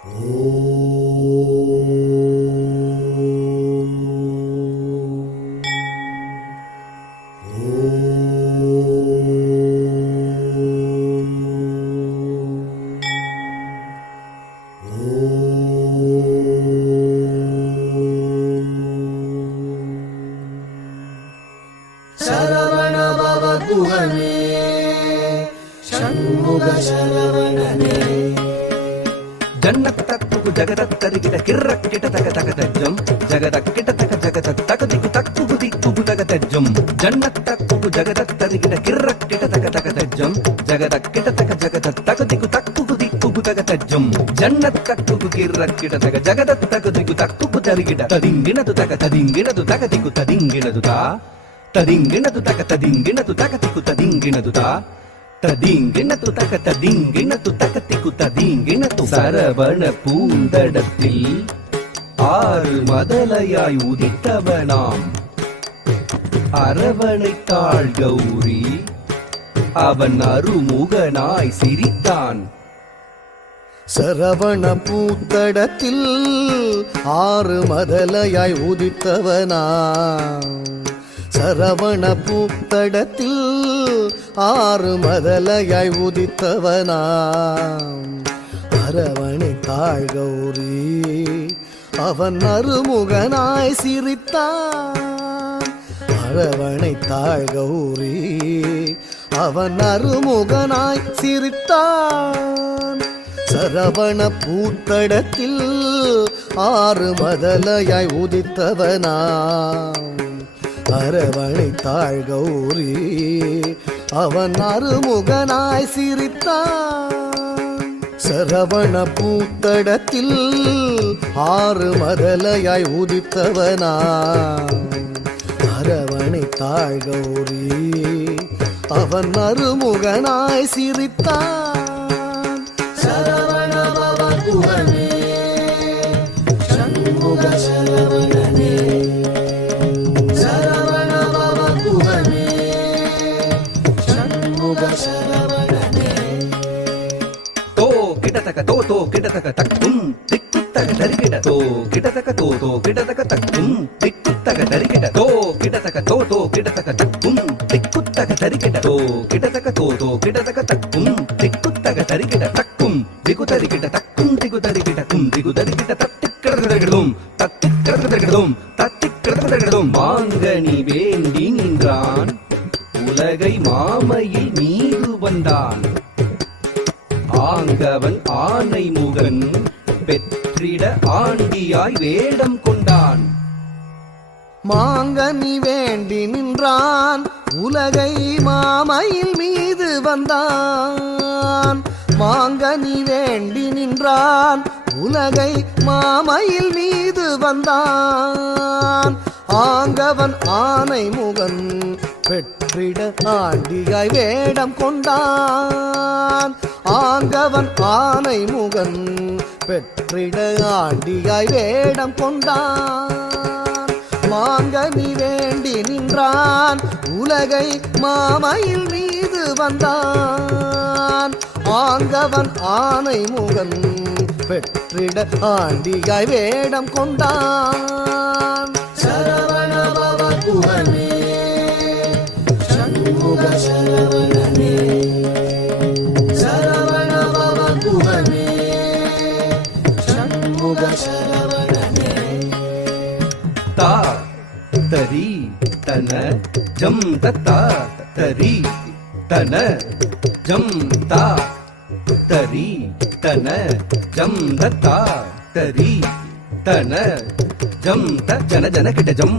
சரவண பவ குகனே ஷண்முக சரவணனே ஜன்னத்தக்கு ஜகதத்தரிகிட கிர்ரக்கிட தக தக தஜ்ஜம் ஜகதக்கிட தக ஜகத தகதிக்கு தக்கு திக்கு தக தஜ்ஜம் ஜன்னத்தக்கு ஜகதத்தரிகிட கிர்ரக்கிட தக தக தஜ்ஜம் ஜகதக்கிட தக ஜகத தகதிக்கு தக்கு திக்கு தக தஜ்ஜம் ஜன்னத்தக்கு கிர்ரக்கிட தக ஜகத தகதிக்கு தக்கு தரிகிட ததிங்கினது தக ததிங்கினது தகதிக்கு ததிங்கினது தா ததிங்கினது தக ததிங்கினது தகதிக்கு ததிங்கினது தா ததிங்கினது தக ததிங்கினது தகதிக்கு ததிங்கினது சரவண பூந்தடத்தில் ஆறு மதலையாய் உதித்தவனாம் அரவணைத்தாள் கௌரி அவன் அருமுகனாய் சிரித்தான். சரவண பூத்தடத்தில் ஆறு மதலையாய் உதித்தவனா சரவண பூத்தடத்தில் ஆறு மதலையாய் உதித்தவனா அரவணைத்தாள் கௌரி அவன் அருமுகனாய் சிரித்தான். அரவணைத்தாள் கௌரி அவன் அருமுகனாய் சிரித்தான். சரவண பூத்தடத்தில் ஆறு மதலையாய் உதித்தவனா அரவணைத்தாள் கௌரி அவன் அருமுகனாய் சிரித்தான். சரவண பூத்தடத்தில் ஆறு மதலையாய் உதித்தவனா அரவணைத்தாள் கௌரி அவன் அருமுகனாய் சிரித்தான். சரவண பவ குகனே ஷண்முக சரவணனே சரவண பவ குகனே ஷண்முக சரவணனே தோ கிடதக தோ தோ கிடதக தக்கும் திக்குத்தக தரிகிட தோ கிடதக தோ தோ கிடதக தக்கும் திக்குத்தக தரிகிட தோ கிடதக தோ தோ கிடதக தக்கும் திக்குத்தக தரிகிட தோ கிடதக தோ தோ கிடதக தக்கும் திக்குத்தக தரிகிட தக்கும் திகு தரிகிட தக்கும் திகு தரிகிட கும் திகு தரிகிட தத்திக்கிறதும் தத்திக்கிறதும் தத்திக்கிறதும் மாங்கனி வேண்டி நின்றான் உலகை மாமையில் மீது வந்தான். ஆங்கவன் ஆனை முகன் பெற்றிட ஆண்டியாய் வேடம் கொண்டான். மாங்கனி வேண்டி நின்றான் உலகை மாமையில் மீது வந்தான். மாங்கனி வேண்டி நின்றான் உலகை மாமையில் மீது வந்தான். ஆங்கவன் ஆனை முகன் பெற்றிட ஆண்டியாய் வேடம் கொண்டான். ஆங்கவன் ஆனை முகன் பெற்றிட ஆண்டியாய் வேடம் கொண்டான். மாங்கனி வேண்டி நின்றான் உலகை மாமையில் மீது வந்தான். ஆங்கவன் ஆனை முகன் பெற்றிட ஆண்டியாய் வேடம் கொண்டான். சரவண பவ குகனே ஷண்முக சரவணனே சரவண பவ குகனே ஷண்முக சரவணனே தா தரி தன ஜம் தத்தா தரி தன ஜம் தா தரி தன ஜம் தத்தா தரி தன ஜம் த ஜன ஜன கிட்ட ஜம்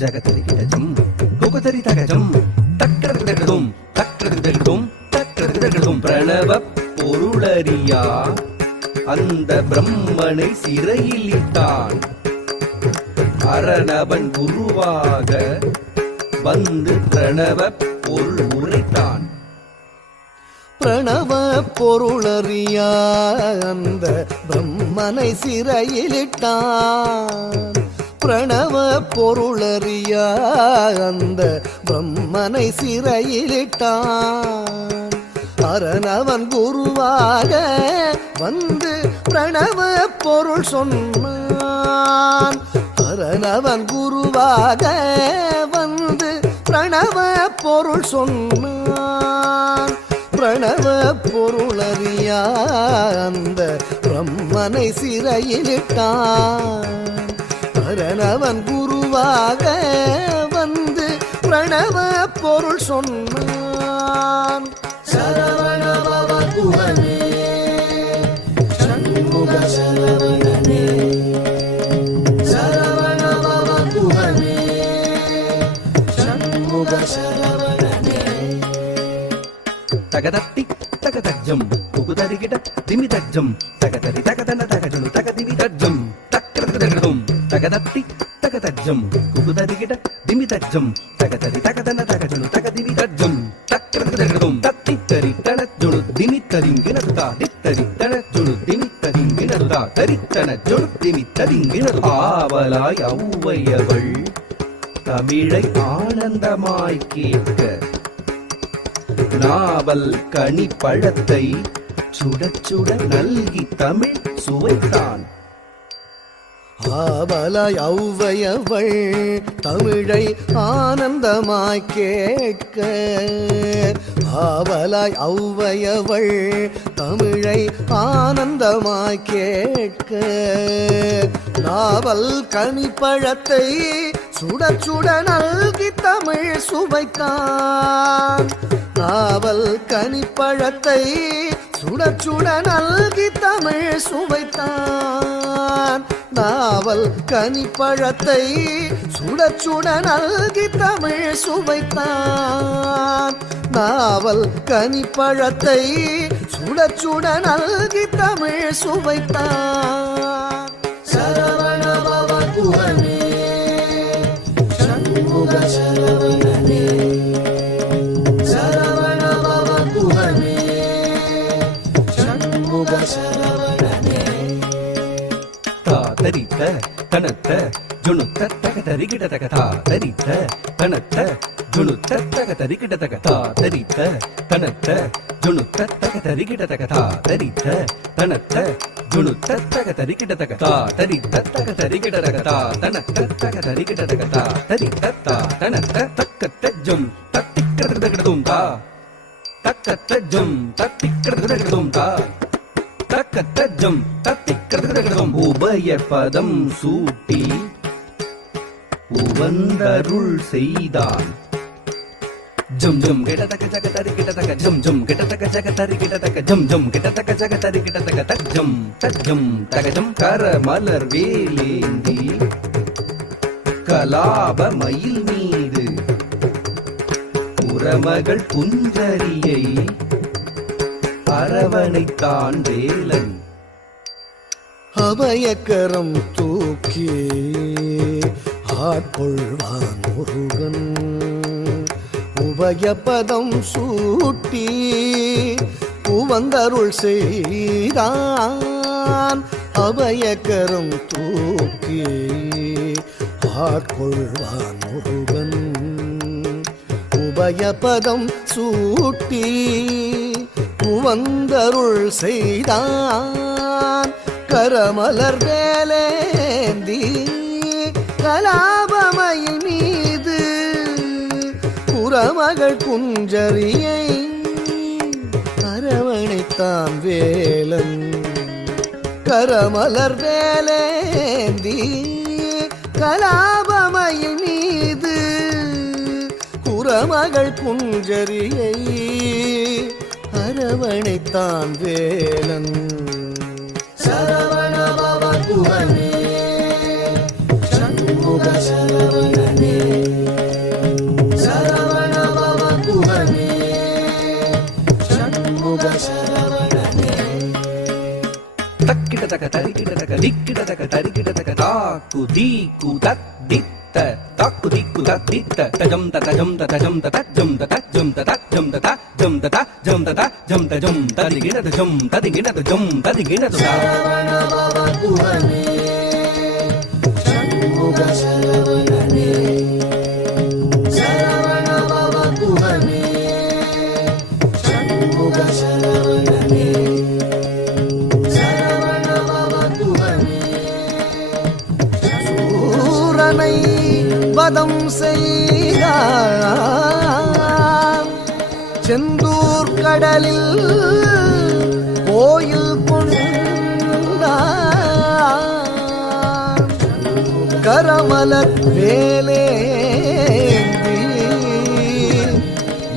ஜகதரி கிட்ட ஜம் குகதரி தக ஜம் தக்கரதும் தக்கரதும் தக்கரதும் பிரணவ பொருளறியா அந்த பிரம்மனை சிறையில் இட்டான். அரணவன் குருவாக வந்து பிரணவ பொருள் உரைத்தான். பிரணவ பொருளறியா அந்த பிரம்மனை சிறையிலிட்டான். பிரணவ பொருளறியா அந்த பிரம்மனை சிறையிலிட்டான். அரணவன் குருவாக வந்து பிரணவ பொருள் சொன்னான். அரணவன் குருவாக வந்து பிரணவ பொருள் சொன்னான். பிரணவ பொருளறியா அந்த பிரம்மனை சிறையிலிட்டான். அரணவன் குருவாக வந்து பிரணவ பொருள் சொன்னான். சரவணபவ குஹனே சண்முக சரவணனே சரவணபவ குஹனே சண்முக சரவணனே. தகதத்தி தகதஜம் குகுதரிகிட திமிதஜம் தகதரி தகதன தகஜனு தகதிவி தஜம் தக்கரதகதம் தகதத்தி தகதஜம் குகுதரிகிட திமிதஜம் தகதரி தகதன தகஜனு தகதிவி தஜம் தக்கரதகதம் தத்தித்தரி தனஜுனு திமித்தரிங்கினதுதா தித்தரி தனஜுனு திமித்தரிங்கினதுதா தரித்தன ஜுனு திமித்தரிங்கினது. ஆவலாய் ஔவையவள் தமிழை ஆனந்தமாய் கேட்க நாவல் கனி பழத்தை சுட சுட நல்கி தமிழ் சுவைத்தான். ஆவலாய் ஔவையவள் தமிழை ஆனந்தமாய் கேட்க. ஆவலாய் ஔவையவள் தமிழை ஆனந்தமாய் கேட்க. நாவல் கனிப்பழத்தை சுட சுட நல்கி தமிழ் சுவைத்தான். நாவல் கனிப்பழத்தை சுட சுட நல்கி தமிழ் சுவைத்தான். நாவல் கனிப்பழத்தை சுட சுட நல்கி தமிழ் சுவைத்தான். நாவல் கனிப்பழத்தை சுட சுட நல்கி தமிழ் சுவைத்தான். சரவணபவ குஹனே சண்முக சரவணனே சரவணபவ குஹனே சண்முக சரவணனே. தரித்த தனத்த ஜுணுத்த தகதரிகிட தகதா தரித்த தனத்த ஜுணுத்த தகதரிகிட தகதா தரித்த தனத்த ஜுணுத்த தகதரிகிட தகதா தரித்த தனத்த ஜுணுத்த தகதரிகிட தகதா தரித்த தகதரிகிட தகதா தனத்த தகதரிகிட தகதா தரித்த தனத்த தக்கத்த ஜும் தத்திக்கிடதகடதும் தா தக்கத்த ஜும் தத்திக்கிடதகடதும் தா தக்கத்தஜம் தத்திக்கிடதகடதும். உபய பதம் சூட்டி உவந்தருள் செய்தான். ஜம் ஜம் கிடதக ஜகதரி கிடதக ஜம் ஜம் கிடதக ஜகதரி கிடதக ஜம் ஜம் கிடதக ஜகதரி கிடதக தஜம் தஜம் தகஜம் கரமலர் வேலேந்தி கலாப மயில் மீது உறமகள் குஞ்சரியை அரவணைத்தான் வேலன். அபயக்கரம் தூக்கி ஆட்கொள்வான் முருகன். உபயபதம் சூட்டி உவந்தருள் செய்தான். அபயக்கரம் தூக்கி ஆட்கொள்வான் முருகன். உபயபதம் சூட்டி உவந்தருள் செய்தான். கரமலர் வேலேந்தி கலாபமயில் மீது புறமகள் குஞ்சரியை அரவணைத்தான் வேலன். கரமலர் வேலேந்தி கலாபமயில் மீது புறமகள் குஞ்சரியை அரவணைத்தான் வேலன். சரவணபவ குஹனே சண்முக சரவணனே சரவணபவ குஹனே சண்முக சரவணனே. தக்கிடதக தரிகிடதக திக்கிடதக தரிகிடதக தாக்கு தீக்கு தத்தித்த தாக்கு திக்கு தத்தித்த தஜம் தஜம் தஜம் தஜம் தஜம் தஜம் தஜம் தஜம் தஜம் தஜம் தரிகிடதஜம் தரிகிடதஜம் தரிகிடத. சரவணபவ குஹனே சண்முக சரவணனே சரவணபவ குஹனே சண்முக சரவணனே சரவணபவ தவம் செய்தார் செந்தூர் கடலில் கோயில் கொண்டார் கரமலர் வேலேந்தி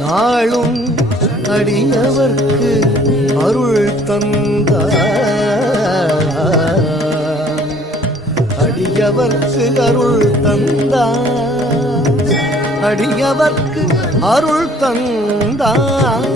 நாளும் அடியவர்க்கு அருள் தந்தார் அடியவர்க்கு அருள் தந்தார் அடியவர்க்கு அருள் தந்தார்